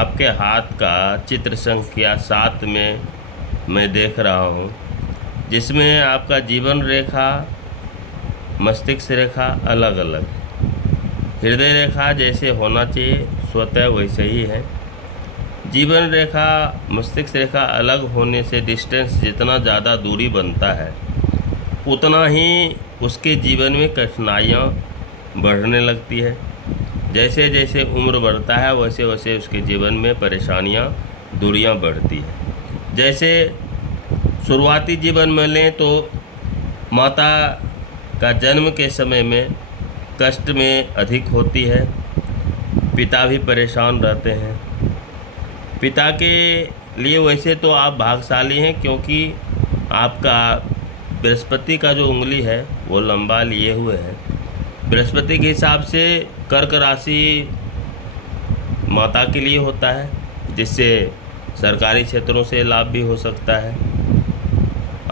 आपके हाथ का चित्र संख्या 7 में मैं देख रहा हूँ, जिसमें आपका जीवन रेखा, मस्तिष्क रेखा अलग अलग है। हृदय रेखा जैसे होना चाहिए स्वतः वैसे ही है। जीवन रेखा मस्तिष्क रेखा अलग होने से डिस्टेंस जितना ज़्यादा दूरी बनता है उतना ही उसके जीवन में कठिनाइयाँ बढ़ने लगती है। जैसे जैसे उम्र बढ़ता है वैसे वैसे उसके जीवन में परेशानियाँ, दूरियाँ बढ़ती है। जैसे शुरुआती जीवन में लें तो माता का जन्म के समय में कष्ट में अधिक होती है, पिता भी परेशान रहते हैं। पिता के लिए वैसे तो आप भाग्यशाली हैं, क्योंकि आपका बृहस्पति का जो उंगली है वो लंबा लिए हुए है। बृहस्पति के हिसाब से कर्क राशि माता के लिए होता है, जिससे सरकारी क्षेत्रों से लाभ भी हो सकता है,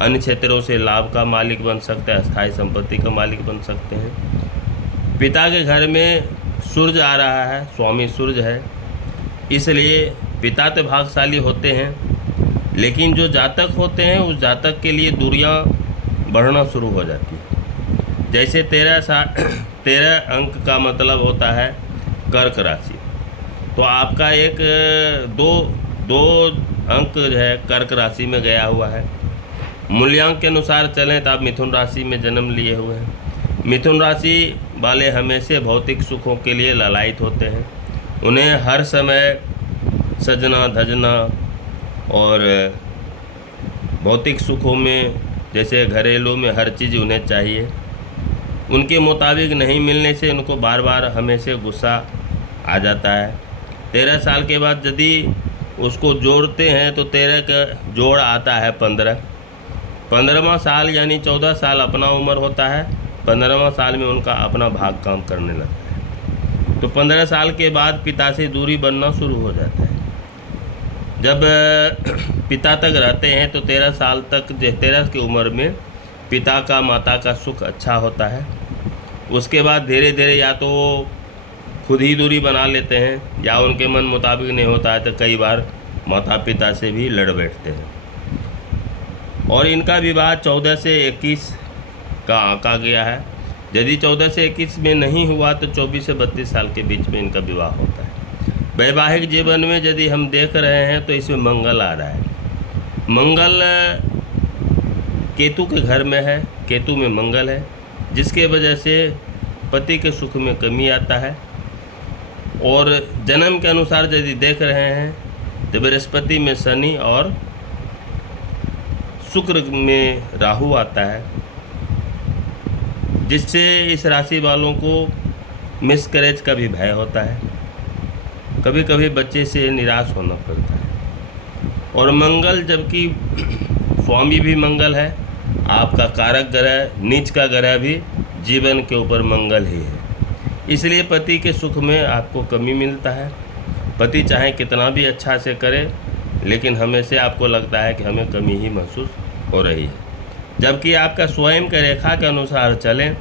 अन्य क्षेत्रों से लाभ का मालिक बन सकते हैं, अस्थायी संपत्ति का मालिक बन सकते हैं। पिता के घर में सूर्य आ रहा है, स्वामी सूर्य है, इसलिए पिता तो भाग्यशाली होते हैं, लेकिन जो जातक होते हैं उस जातक के लिए दूरियां बढ़ना शुरू हो जाती है। जैसे 13 अंक का मतलब होता है कर्क राशि, तो आपका एक दो अंक जो है कर्क राशि में गया हुआ है। मूल्यांक के अनुसार चलें तो आप मिथुन राशि में जन्म लिए हुए हैं। मिथुन राशि वाले हमेशा भौतिक सुखों के लिए लालायित होते हैं। उन्हें हर समय सजना धजना और भौतिक सुखों में, जैसे घरेलू में हर चीज़ उन्हें चाहिए, उनके मुताबिक नहीं मिलने से उनको बार बार हमेशा गुस्सा आ जाता है। 13 साल के बाद यदि उसको जोड़ते हैं तो 13 का जोड़ आता है 15वां साल यानी 14 साल अपना उम्र होता है। 15वां साल में उनका अपना भाग काम करने लगता है। तो 15 साल के बाद पिता से दूरी बनना शुरू हो जाता है। जब पिता तक रहते हैं तो 13 साल तक, 13 की उम्र में पिता का माता का सुख अच्छा होता है। उसके बाद धीरे धीरे या तो खुद ही दूरी बना लेते हैं या उनके मन मुताबिक नहीं होता है तो कई बार माता पिता से भी लड़ बैठते हैं। और इनका विवाह 14 से 21 का आंका गया है। यदि 14 से 21 में नहीं हुआ तो 24 से 32 साल के बीच में इनका विवाह होता है। वैवाहिक जीवन में यदि हम देख रहे हैं तो इसमें मंगल आ रहा है। मंगल केतु के घर में है, केतु में मंगल है, जिसके वजह से पति के सुख में कमी आता है। और जन्म के अनुसार यदि देख रहे हैं तो बृहस्पति में शनि और शुक्र में राहु आता है, जिससे इस राशि वालों को मिसकैरेज का भी भय होता है। कभी कभी बच्चे से निराश होना पड़ता है। और मंगल, जबकि स्वामी भी मंगल है, आपका कारक ग्रह, नीच का ग्रह भी जीवन के ऊपर मंगल ही है, इसलिए पति के सुख में आपको कमी मिलता है। पति चाहे कितना भी अच्छा से करे, लेकिन हमेशा आपको लगता है कि हमें कमी ही महसूस हो रही है। जबकि आपका स्वयं के रेखा के अनुसार चलें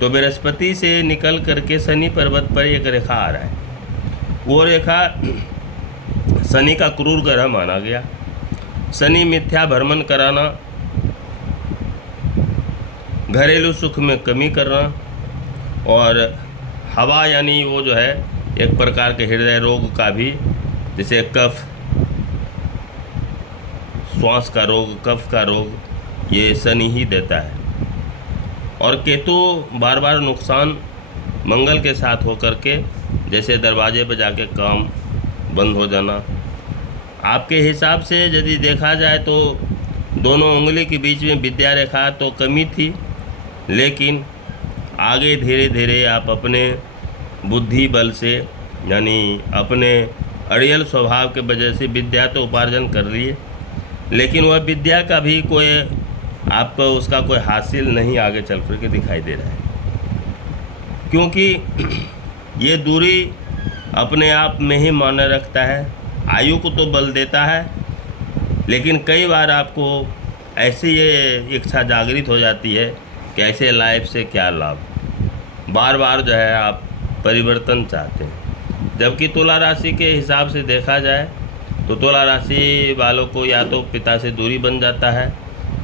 तो बृहस्पति से निकल करके शनि पर्वत पर एक रेखा आ रहा है। वो रेखा शनि का क्रूर ग्रह माना गया। शनि मिथ्या भ्रमण कराना, घरेलू सुख में कमी करना, और हवा यानी वो जो है एक प्रकार के हृदय रोग का भी, जैसे कफ, श्वास का रोग, कफ का रोग, ये शनि ही देता है। और केतु बार बार नुकसान मंगल के साथ होकर के, जैसे दरवाजे पर जाके काम बंद हो जाना। आपके हिसाब से यदि देखा जाए तो दोनों उंगली के बीच में विद्या रेखा तो कमी थी, लेकिन आगे धीरे धीरे आप अपने बुद्धि बल से, यानी अपने अड़ियल स्वभाव के वजह से विद्या तो उपार्जन कर लिए, लेकिन वह विद्या का भी कोई आपको उसका कोई हासिल नहीं आगे चल कर के दिखाई दे रहा है। क्योंकि ये दूरी अपने आप में ही मायने रखता है। आयु को तो बल देता है, लेकिन कई बार आपको ऐसी ये इच्छा जागृत हो जाती है कि ऐसे लाइफ से क्या लाभ। बार बार जो है आप परिवर्तन चाहते हैं। जबकि तुला राशि के हिसाब से देखा जाए तो तुला राशि वालों को या तो पिता से दूरी बन जाता है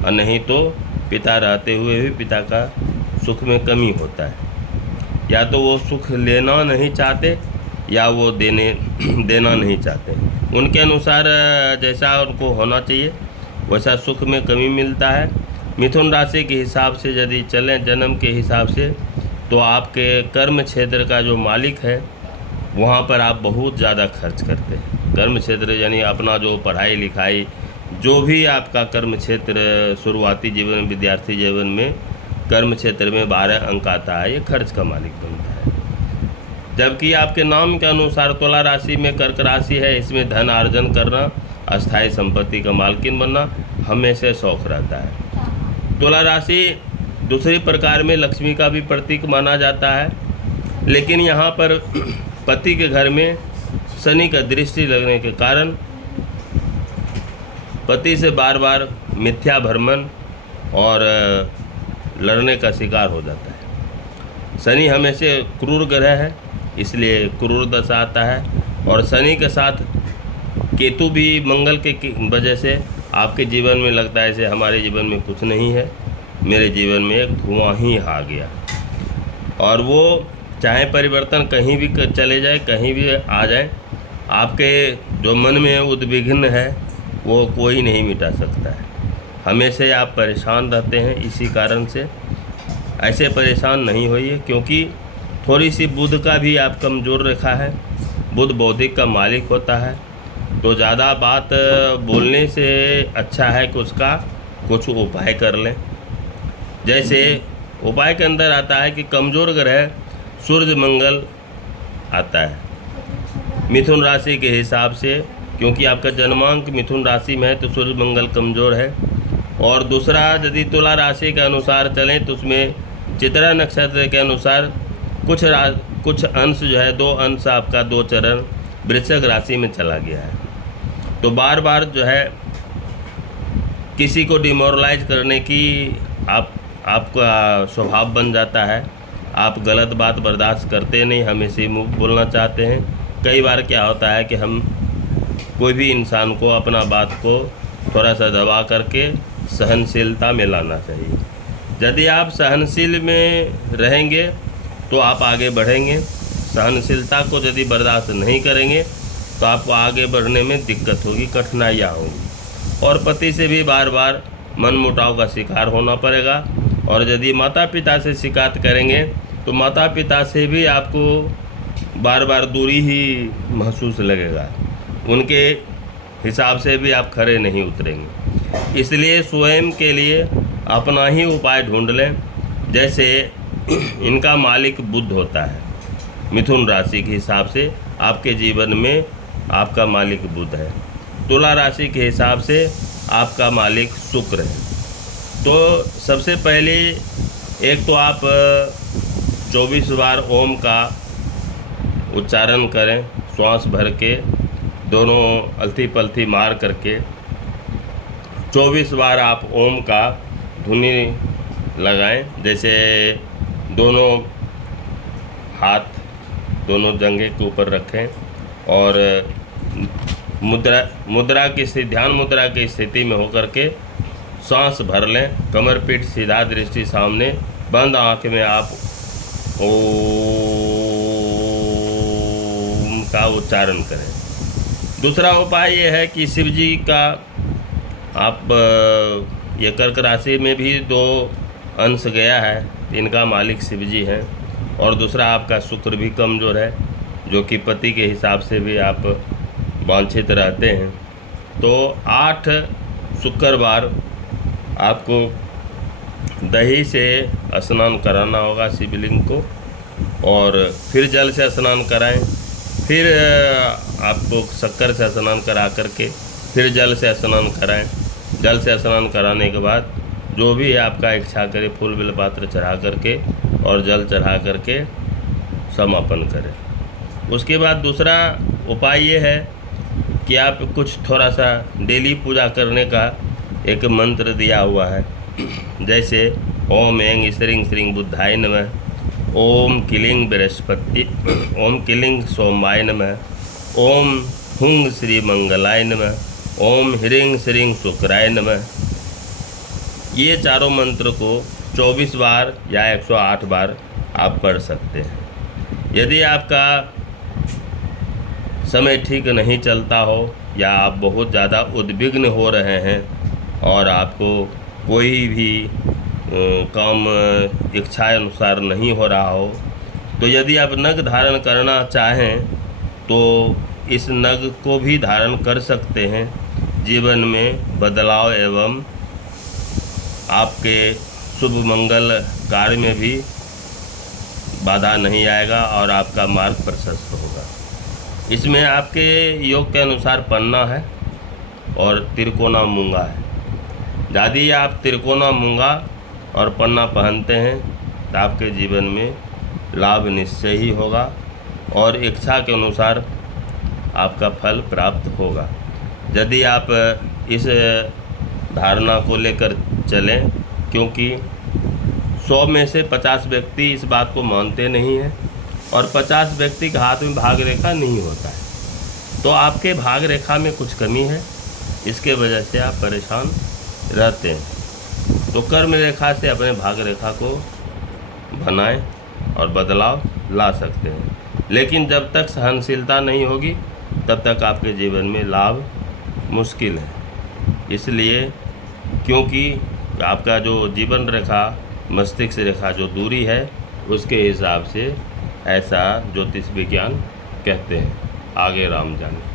और नहीं तो पिता रहते हुए भी पिता का सुख में कमी होता है। या तो वो सुख लेना नहीं चाहते या वो देना नहीं चाहते। उनके अनुसार जैसा उनको होना चाहिए वैसा सुख में कमी मिलता है। मिथुन राशि के हिसाब से यदि चलें जन्म के हिसाब से तो आपके कर्म क्षेत्र का जो मालिक है वहाँ पर आप बहुत ज़्यादा खर्च करते हैं। कर्म क्षेत्र यानी अपना जो पढ़ाई लिखाई जो भी आपका कर्म क्षेत्र शुरुआती जीवन विद्यार्थी जीवन में कर्म क्षेत्र में 12 अंक आता है, ये खर्च का मालिक बनता है। जबकि आपके नाम के अनुसार तुला राशि में कर्क राशि है, इसमें धन अर्जन करना, अस्थायी संपत्ति का मालकिन बनना हमेशा शौक रहता है। तुला राशि दूसरी प्रकार में लक्ष्मी का भी प्रतीक माना जाता है, लेकिन यहाँ पर पति के घर में शनि का दृष्टि लगने के कारण पति से बार बार मिथ्या भ्रमण और लड़ने का शिकार हो जाता है। शनि हमेशा क्रूर ग्रह है, इसलिए क्रूर दशा आता है। और शनि के साथ केतु भी मंगल के वजह से आपके जीवन में लगता है जैसे हमारे जीवन में कुछ नहीं है, मेरे जीवन में एक धुआं ही आ गया। और वो चाहे परिवर्तन कहीं भी चले जाए, कहीं भी आ जाए, आपके जो मन में उद्विग्न है वो कोई नहीं मिटा सकता है। हमेशा आप परेशान रहते हैं। इसी कारण से ऐसे परेशान नहीं होइए, क्योंकि थोड़ी सी बुध का भी आप कमज़ोर रेखा है। बुध बौद्धिक का मालिक होता है, तो ज़्यादा बात बोलने से अच्छा है कि उसका कुछ उपाय कर लें। जैसे उपाय के अंदर आता है कि कमज़ोर ग्रह सूर्य मंगल आता है मिथुन राशि के हिसाब से, क्योंकि आपका जन्मांक मिथुन राशि में है तो सूर्य मंगल कमज़ोर है। और दूसरा यदि तुला राशि के अनुसार चलें तो उसमें चित्रा नक्षत्र के अनुसार कुछ अंश जो है 2 अंश आपका 2 चरण वृश्चिक राशि में चला गया है। तो बार बार जो है किसी को डिमोरलाइज करने की आपका स्वभाव बन जाता है। आप गलत बात बर्दाश्त करते नहीं, हमेशा मुँह बोलना चाहते हैं। कई बार क्या होता है कि हम कोई भी इंसान को अपना बात को थोड़ा सा दबा करके सहनशीलता में लाना चाहिए। यदि आप सहनशील में रहेंगे तो आप आगे बढ़ेंगे। सहनशीलता को यदि बर्दाश्त नहीं करेंगे तो आपको आगे बढ़ने में दिक्कत होगी, कठिनाइयाँ होंगी। और पति से भी बार बार मनमुटाव का शिकार होना पड़ेगा। और यदि माता पिता से शिकायत करेंगे तो माता पिता से भी आपको बार बार दूरी ही महसूस लगेगा, उनके हिसाब से भी आप खरे नहीं उतरेंगे। इसलिए स्वयं के लिए अपना ही उपाय ढूंढ लें। जैसे इनका मालिक बुध होता है, मिथुन राशि के हिसाब से आपके जीवन में आपका मालिक बुध है। तुला राशि के हिसाब से आपका मालिक शुक्र है। तो सबसे पहले एक तो आप 24 बार ओम का उच्चारण करें, श्वास भर के दोनों अलती पलती मार करके 24 बार आप ओम का धुनी लगाएं। जैसे दोनों हाथ दोनों जंघे के ऊपर रखें और मुद्रा की स्थिति, ध्यान मुद्रा की स्थिति में होकर के सांस भर लें। कमर पीठ सीधा, दृष्टि सामने, बंद आँख में आप ओम का उच्चारण करें। दूसरा उपाय ये है कि शिव जी का आप ये कर्क राशि में भी 2 अंश गया है, इनका मालिक शिव जी हैं। और दूसरा आपका शुक्र भी कमज़ोर है, जो कि पति के हिसाब से भी आप वांछित रहते हैं। तो 8 शुक्रवार आपको दही से स्नान कराना होगा शिवलिंग को, और फिर जल से स्नान कराएं। फिर आपको शक्कर से स्नान करा करके फिर जल से स्नान कराएं। जल से स्नान कराने के बाद जो भी आपका इच्छा करे फूल बेलपत्र चढ़ा करके और जल चढ़ा करके समापन करें। उसके बाद दूसरा उपाय ये है कि आप कुछ थोड़ा सा डेली पूजा करने का एक मंत्र दिया हुआ है। जैसे ओम ऐं श्रीं श्रीं बुद्धाय नमः, ओम किलिंग बृहस्पति, ओम किलिंग सोमाय नमः, ओम हुंग श्री मंगलाय नमः, ओम ह्रीं श्रीं शुक्राय नमः। ये चारों मंत्र को 24 बार या 108 बार आप पढ़ सकते हैं। यदि आपका समय ठीक नहीं चलता हो या आप बहुत ज़्यादा उद्विग्न हो रहे हैं और आपको कोई भी काम इच्छा अनुसार नहीं हो रहा हो, तो यदि आप नग धारण करना चाहें तो इस नग को भी धारण कर सकते हैं। जीवन में बदलाव एवं आपके शुभ मंगल कार्य में भी बाधा नहीं आएगा और आपका मार्ग प्रशस्त होगा। इसमें आपके योग के अनुसार पन्ना है और तिरकोना मूंगा है। यदि आप तिरकोना मूंगा और पन्ना पहनते हैं तो आपके जीवन में लाभ निश्चय ही होगा और इच्छा के अनुसार आपका फल प्राप्त होगा। यदि आप इस धारणा को लेकर चलें, क्योंकि 100 में से 50 व्यक्ति इस बात को मानते नहीं हैं और 50 व्यक्ति के हाथ में भाग रेखा नहीं होता है, तो आपके भाग रेखा में कुछ कमी है, इसके वजह से आप परेशान रहते हैं। तो कर्म रेखा से अपने भाग रेखा को बनाएं और बदलाव ला सकते हैं। लेकिन जब तक सहनशीलता नहीं होगी तब तक आपके जीवन में लाभ मुश्किल है। इसलिए क्योंकि आपका जो जीवन रेखा मस्तिष्क रेखा जो दूरी है उसके हिसाब से ऐसा ज्योतिष विज्ञान कहते हैं। आगे राम जाने।